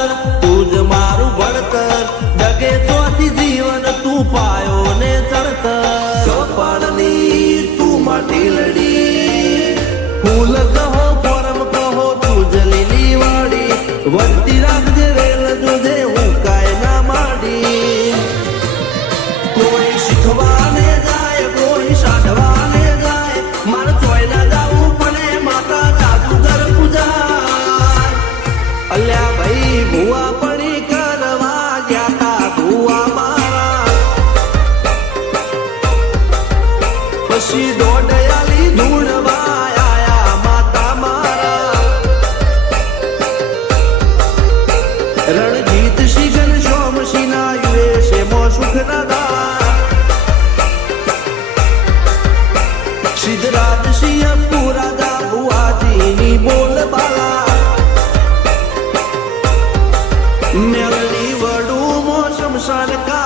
ખાતર તું જ મારું ભણતર ડગે ચોથી જીવન તું પાયો ને ચડતર કપાળની તું માટી લડી ફૂલ કહો પરમ કહો તું જ લીલી વાડી વળતી રાખજે રેલ જોજે હું કાય ના માડી કોઈ શીખવાને જાય કોઈ સાધવાને જાય મારે ચોય ના જાવું પડે માતા જાદુગર પૂજા અલ્યા ભાઈ ભુવા પડી કરવા ગયા તા ભુવા મારા પછી દોડયાલી ધૂળવા આયા માતા મારા રણજીત સિંહ ઘનશ્યામ સિંહના યુએસે મો સુખ ના દા સિદ્ધરાજ સિંહ પુરાદા ભુવાજીની બોલ બાલા મેલની વડું મો શમશાન કા